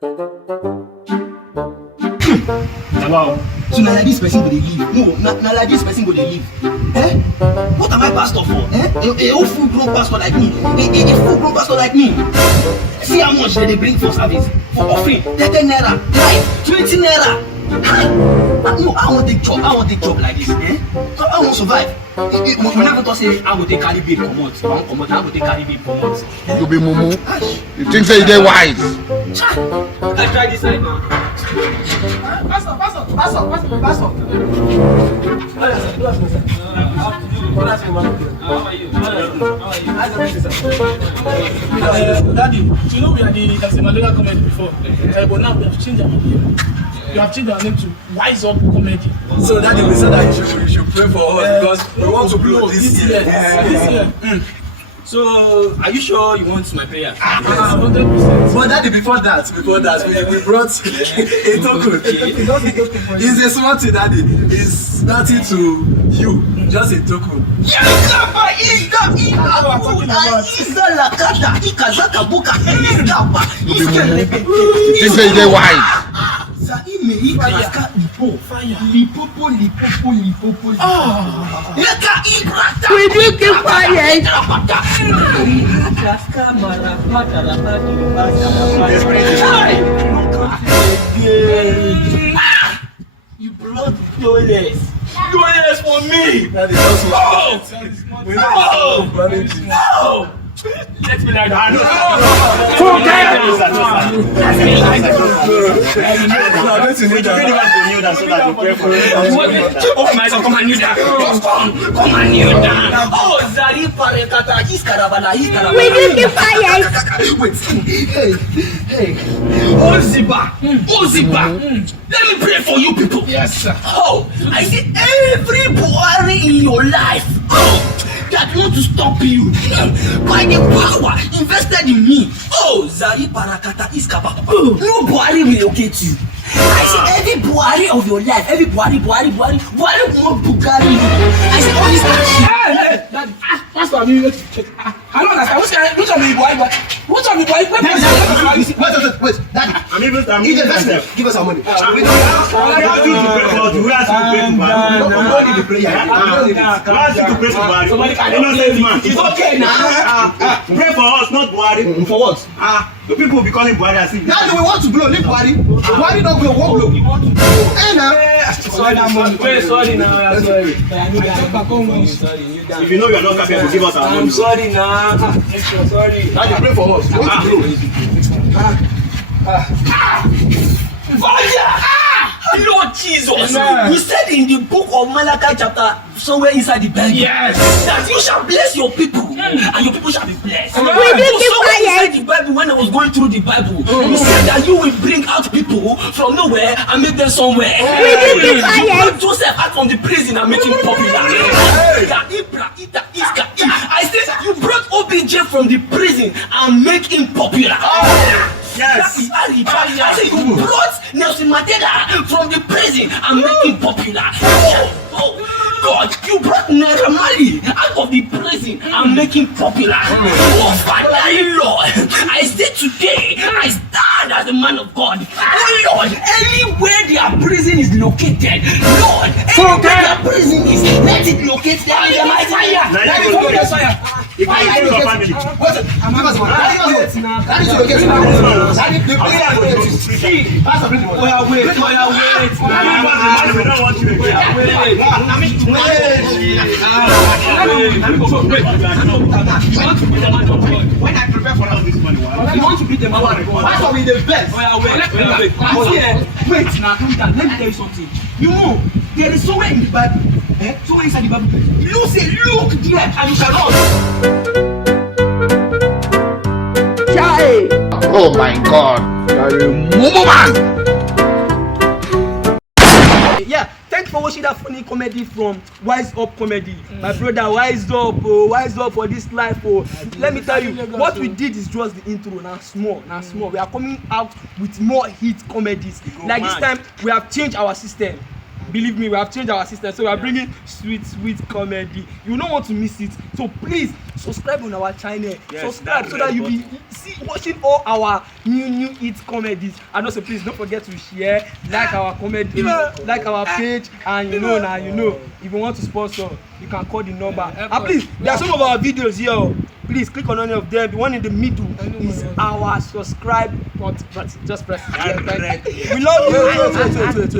Wow. So now like this person go dey live. No, now like this person go dey live. Eh? What am I pastor for? Eh? A full-grown pastor like me. A full-grown pastor like me. See how much they bring for service, for offering. 30 naira, like 20 naira. No, I want to job like this. Eh? So I want to survive. We never thought say I would take carry babe comot. I would take carry babe comot. You be mumu. You think say you dey wise? I try this side now. Pastor. Daddy, you know we are the Mandela comedy before, but now we have changed our name. You have changed our name to Wise Up Comedy. So Daddy, we said that you should pray for us because we want to blow this year. This year. So, are you sure you want my prayer? 100%. But Daddy, before that, we brought a token. It's a small thing, Daddy. It's nothing to you, just a token. You think say you dey wise? We do keep quiet. You brought dollars for me. Daddy, just No. Let's be like that. Oh, my son, come and kneel down. Come and kneel down. Oh, Zari Parekata, he's Karabala. We do keep quiet. Wait, hey. Oziba. Let me pray for you people. Yes, sir. Oh, I see every Buhari in your life. Oh, that want to stop you by the power invested in me. Oh, Zari Parakata Iskaba. No Buhari will locate you. I see every Buhari of your life, every Buhari will Bugari. I see all this action. Hey, Daddy, Pastor, I don't understand. Which of the Buhari? Wait, Daddy. Give us our money. Calm down. It's okay now. Pray for us, not Buhari. For what? The people will be calling Buhari as if Now we want to blow, leave Buhari. Buhari don't blow, won't blow. Hey now. Sorry now. if you know you are not capable, give us our money. I'm sorry now. Sorry. Now they pray for us. We want to blow. Fire! Lord Jesus, you said in the book of Malachi chapter somewhere inside the Bible, Yes. that you shall bless your people and your people shall be blessed. We do keep Somewhere inside quiet. the Bible, when I was going through the Bible, you said that you will bring out people from nowhere and make them somewhere. We do keep You quiet. brought Joseph out from the prison and make him popular. I said you brought OBJ from the prison and make him popular. Yes. I said you brought Nelson Mandela from the prison and make him popular. Oh, God, you brought Naira Marley out of the prison and make him popular. Oh, Father Lord, I say today, I stand as a man of God. Oh Lord, anywhere their prison is located, Lord, anywhere their prison is, let it locate them in my fire. Let it go. If you pray for family, we don't want you again. When I prepare for all this money, You want to beat them up? Pastor be the best. Wait, now calm down. Let me tell you something. You know, there is somewhere in the Bible, somewhere inside the Bible. You say, look there, and you shall run. Chai. Oh my God. You are a mumu man. Yeah, thanks for watching that funny comedy from Wise Up Comedy. My brother, wise up for this life. Let me tell you, what we did is just the intro. Now small. We are coming out with more hit comedies. Like this time, we have changed our system. Believe me, we have changed our system. So we are bringing sweet comedy. You don't want to miss it. So please subscribe on our channel. Yes, subscribe that's so that very you watching all our new hit comedies. And also, please don't forget to share, like our comedy, like our page, and you know, if you want to sponsor, you can call the number. And please, there are some of our videos here. Please click on any of them. The one in the middle is our subscribe button. Just press it. We love you. Wait.